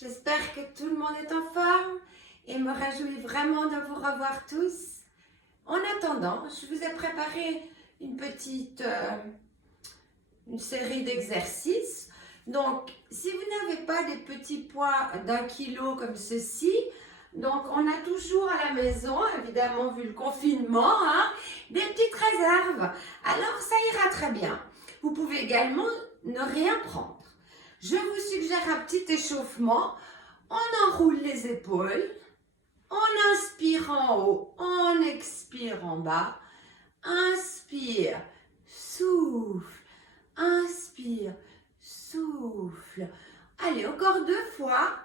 J'espère que tout le monde est en forme et me réjouis vraiment de vous revoir tous. En attendant, je vous ai préparé une série d'exercices. Donc, si vous n'avez pas des petits poids d'1 kilo comme ceci, donc on a toujours à la maison, évidemment vu le confinement, des petites réserves. Alors, ça ira très bien. Vous pouvez également ne rien prendre. Je vous suggère un petit échauffement. On enroule les épaules. On inspire en haut, on expire en bas. Inspire, souffle, inspire, souffle. Allez, encore 2 fois.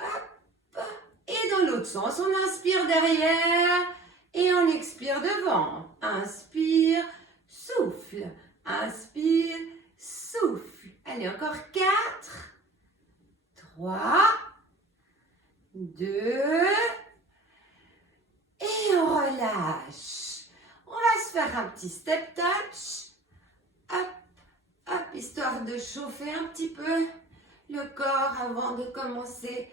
Hop. Et dans l'autre sens, on inspire derrière et on expire devant. Inspire, souffle, inspire, souffle. Allez, encore 4, 3, 2, et on relâche. On va se faire un petit step touch. Hop, hop, histoire de chauffer un petit peu le corps avant de commencer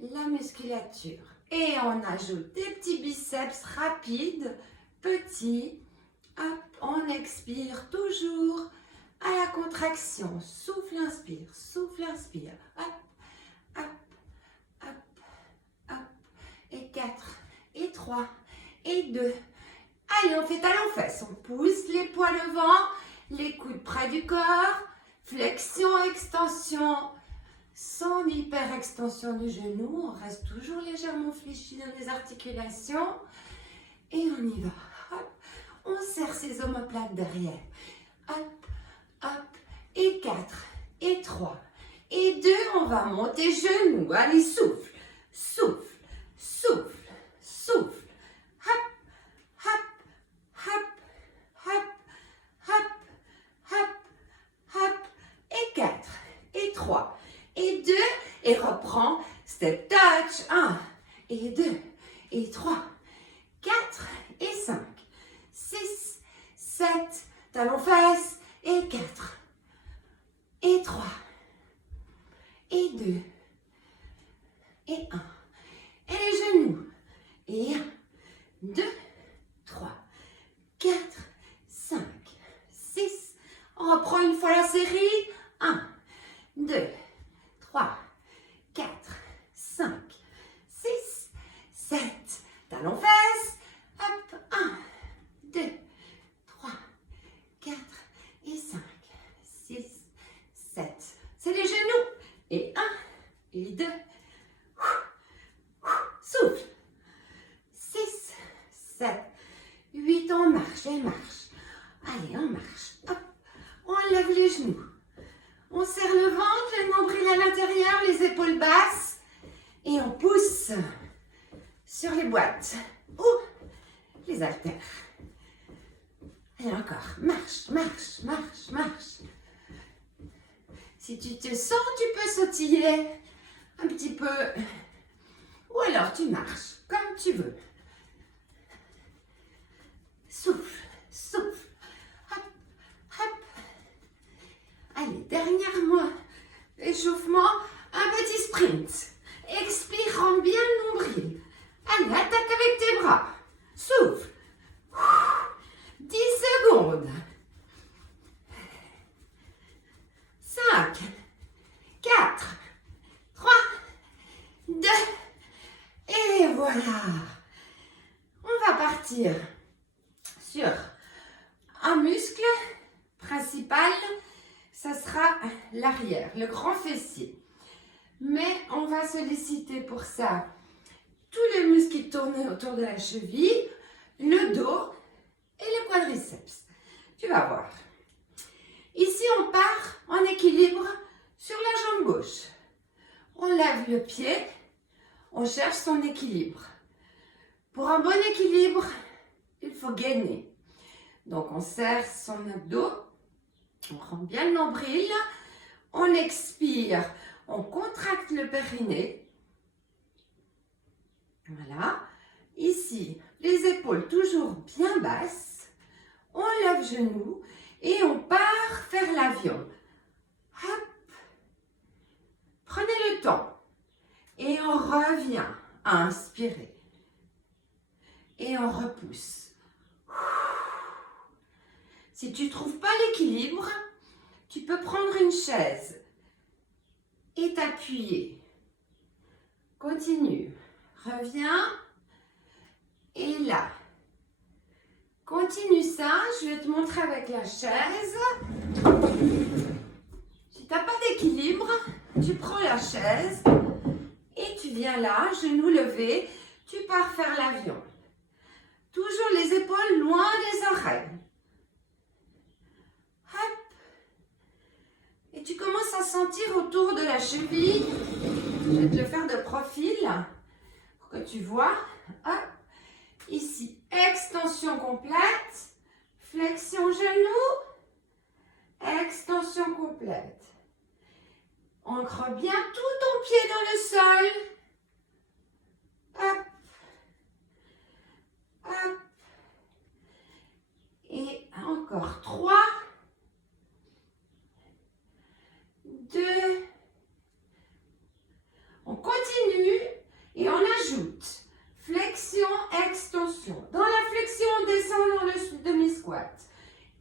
la musculature. Et on ajoute des petits biceps rapides, petits. Hop, on expire toujours à la contraction. Souffle, inspire, souffle, inspire. Hop, hop, hop, hop. Et 4, et 3, et 2. Allez, on fait talons-fesses. On pousse les poids devant, les coudes près du corps. Flexion, extension, sans hyper-extension du genou. On reste toujours légèrement fléchi dans les articulations. Et on y va. Hop. On serre ses omoplates derrière. Hop, hop. Et 4, et 3, et 2. On va monter genoux. Allez, souffle, souffle, souffle, souffle. Hop, hop, hop, hop, hop, hop, hop. Et 4, et 3, et 2. Et reprends. Step touch. 1, et 2, et 3, 4, et 5, 6, 7. Talons fesses. Et 4, et 3, et 2, et 1. Et les genoux. Et 1, 2, 3, 4, 5, 6. On reprend une fois la série. 1, 2, 3, 4, 5, 6, 7. Talons fesses. Hop. 1, 2, 3, 4 et 5, 6, 7. C'est les genoux. Et 1, et 2. Souffle. 6, 7, 8. On marche et marche. Allez, on marche. Hop. On lève les genoux. On serre le ventre, le nombril à l'intérieur, les épaules basses. Et on pousse sur les boîtes ou les haltères. Et encore. Marche, marche, marche, marche. Si tu te sens, tu peux sautiller un petit peu. Ou alors tu marches comme tu veux. Souffle, souffle. Hop, hop. Allez, dernièrement, échauffement, un petit sprint. Expire, rends bien le nombril. Allez, attaque avec tes bras. Souffle. 10 secondes. 5, 4, 3, 2, et voilà. On va partir sur un muscle principal, ça sera l'arrière, le grand fessier. Mais on va solliciter pour ça tous les muscles qui tournent autour de la cheville, le dos et le quadriceps. Tu vas voir. Ici, on part en équilibre sur la jambe gauche. On lève le pied, on cherche son équilibre. Pour un bon équilibre, il faut gainer. Donc, on serre son abdos, on rend bien le nombril, on expire, on contracte le périnée. Voilà. Ici, les épaules toujours bien basses. On lève genoux et on part faire l'avion. Hop, Prenez le temps et on revient à inspirer. Et on repousse. Si tu ne trouves pas l'équilibre, tu peux prendre une chaise et t'appuyer. Continue. Reviens. Et là. Continue ça. Je vais te montrer avec la chaise. Si tu n'as pas d'équilibre, tu prends la chaise et tu viens là, genoux levés. Tu pars faire l'avion. Toujours les épaules loin des oreilles. Hop. Et tu commences à sentir autour de la cheville. Je vais te le faire de profil pour que tu vois. Hop. Ici, extension complète. Flexion genou. Extension complète. Ancre bien tout ton pied dans le sol. Hop. Hop. Et encore 3, 2, on continue et on ajoute flexion, extension. Dans la flexion, on descend dans le demi-squat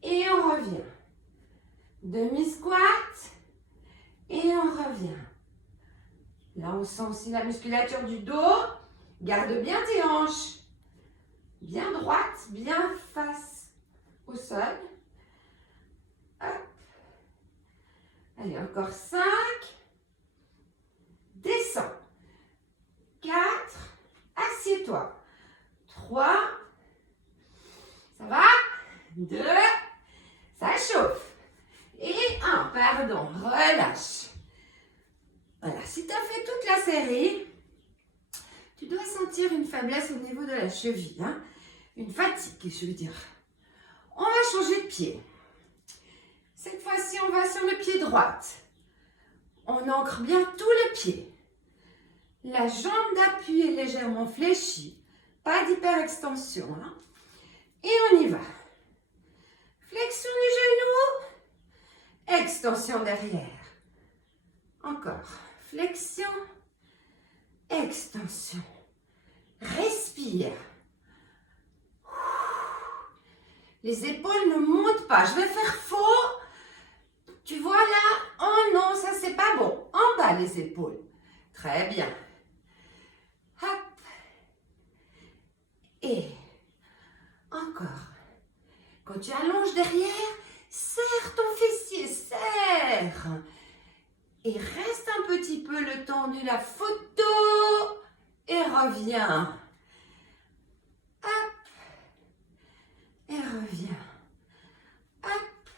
et on revient. Demi-squat et on revient. Là, on sent aussi la musculature du dos. Garde bien tes hanches. Bien droite, bien face au sol. Hop. Allez, encore 5. Descends. 4. Assieds-toi. 3. Ça va? 2. Ça chauffe. Et 1. Pardon. Relâche. Voilà. Si tu as fait toute la série, tu dois sentir une faiblesse au niveau de la cheville. Hein? Une fatigue, je veux dire. On va changer de pied. Cette fois-ci, on va sur le pied droit. On ancre bien tout le pied. La jambe d'appui est légèrement fléchie. Pas d'hyperextension. Hein? Et on y va. Flexion du genou. Extension derrière. Encore. Flexion. Extension. Respire. Les épaules ne montent pas. Je vais faire faux. Tu vois là? Oh non, ça c'est pas bon. En bas les épaules. Très bien. Hop. Et encore. Quand tu allonges derrière, serre ton fessier. Serre. Et reste un petit peu le temps de la photo. Et reviens. Hop. Et reviens. Hop.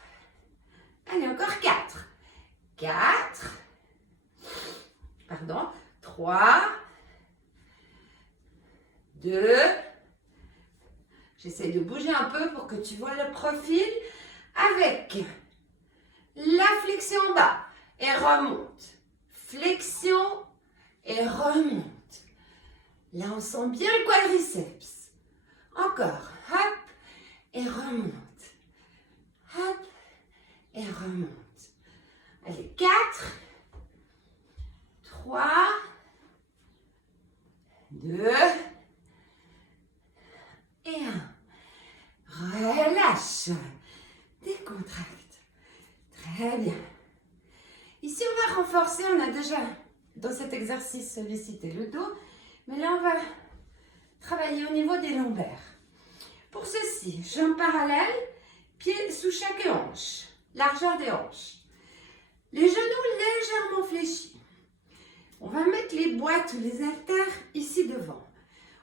Allez, encore 4. 4. Pardon. 3. 2. J'essaie de bouger un peu pour que tu vois le profil. Avec la flexion en bas. Et remonte. Flexion et remonte. Là, on sent bien le quadriceps. Encore. Hop. Et remonte. Hop. Et remonte. Allez, 4. 3. 2. Et 1. Relâche. Décontracte. Très bien. Ici, on va renforcer. On a déjà, dans cet exercice, sollicité le dos. Mais là, on va travailler au niveau des lombaires. Pour ceci, jambes parallèles, pieds sous chaque hanche. Largeur des hanches. Les genoux légèrement fléchis. On va mettre les boîtes ou les haltères ici devant.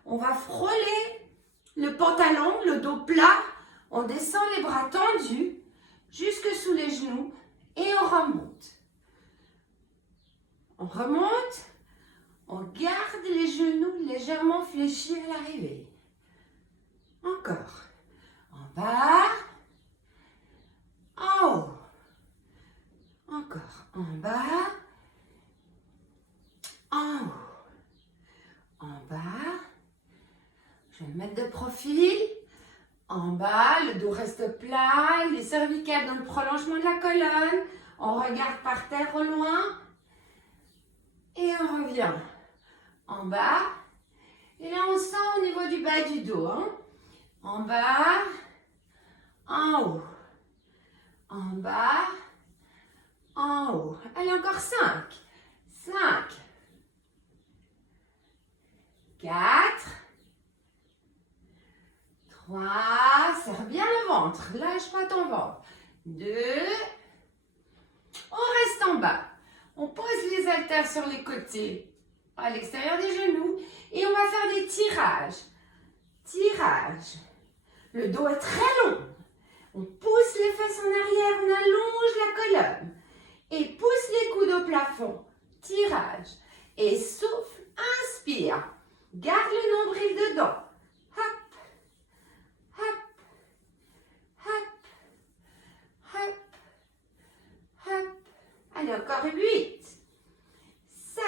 On va frôler le pantalon, le dos plat. On descend les bras tendus jusque sous les genoux et on remonte. On remonte. On garde les genoux légèrement fléchis à l'arrivée. Encore. En bas. En haut. Encore. En bas. En haut. En bas. Je vais me mettre de profil. En bas, le dos reste plat, les cervicales dans le prolongement de la colonne. On regarde par terre au loin. Et on revient en bas. Et là, on sent au niveau du bas du dos. Hein. En bas, en haut. En bas, en haut. Allez, encore 5. 5. 4. 3. Serre bien le ventre. Lâche pas ton ventre. 2. On reste en bas. On pose les haltères sur les côtés, à l'extérieur des genoux. Et on va faire des tirages. Tirage. Le dos est très long. On pousse les fesses en arrière, on allonge la colonne. Et pousse les coudes au plafond. Tirage. Et souffle, inspire. Garde le nombril dedans. Hop, hop, hop, hop, hop. Allez, encore 8, 7,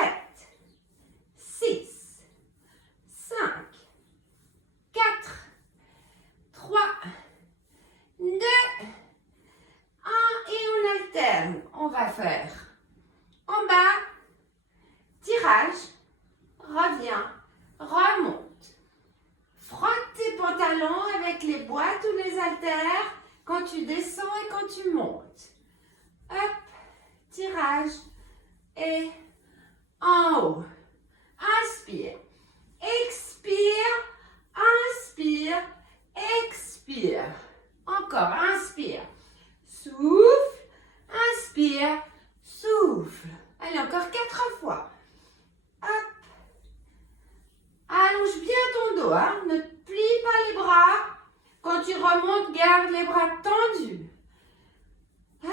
6, 5, 4, 3, 2, 1 et on alterne. On va faire en bas, tirage, reviens, remonte. Frotte tes pantalons avec les boîtes ou les haltères quand tu descends et quand tu montes. Hop, tirage et en haut. Inspire, expire, inspire, expire. Encore, inspire, souffle, inspire, souffle. Allez, encore 4 fois. Hop. Allonge bien ton dos, hein. Ne plie pas les bras. Quand tu remontes, garde les bras tendus. Hop.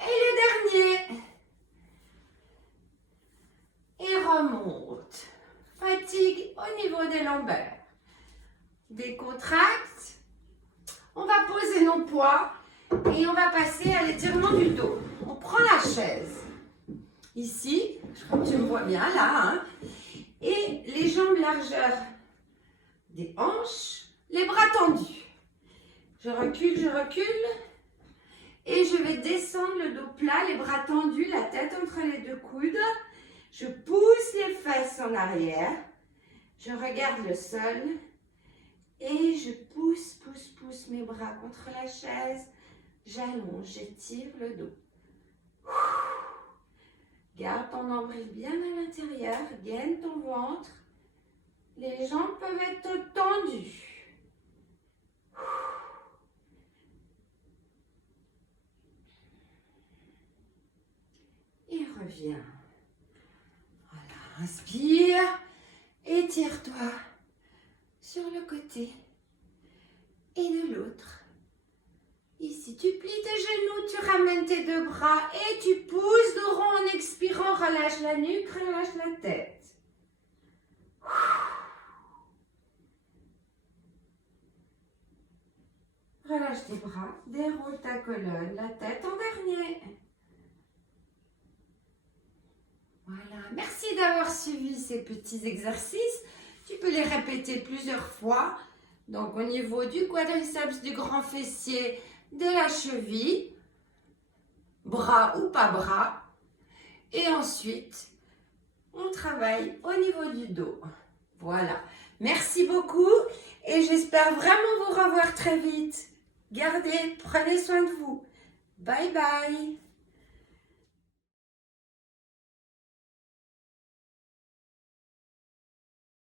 Et le dernier. Et remonte. Fatigue au niveau des lombaires. Décontracte. On va poser nos poids et on va passer à l'étirement du dos. On prend la chaise. Ici, je crois que tu me vois bien là. Hein, et les jambes largeur des hanches, les bras tendus. Je recule. Et je vais descendre le dos plat, les bras tendus, la tête entre les deux coudes. Je pousse les fesses en arrière. Je regarde le sol. Et je pousse mes bras contre la chaise. J'allonge, j'étire le dos. Garde ton nombril bien à l'intérieur. Gaine ton ventre. Les jambes peuvent être tendues. Et reviens. Voilà, inspire. Étire-toi sur le côté et de l'autre. Ici, tu plies tes genoux, tu ramènes tes deux bras et tu pousses dos rond en expirant. Relâche la nuque, relâche la tête. Relâche tes bras, déroule ta colonne, la tête en dernier. Voilà, merci d'avoir suivi ces petits exercices. Tu peux les répéter plusieurs fois. Donc au niveau du quadriceps, du grand fessier, de la cheville, bras ou pas bras. Et ensuite, on travaille au niveau du dos. Voilà. Merci beaucoup et j'espère vraiment vous revoir très vite. Prenez soin de vous. Bye bye.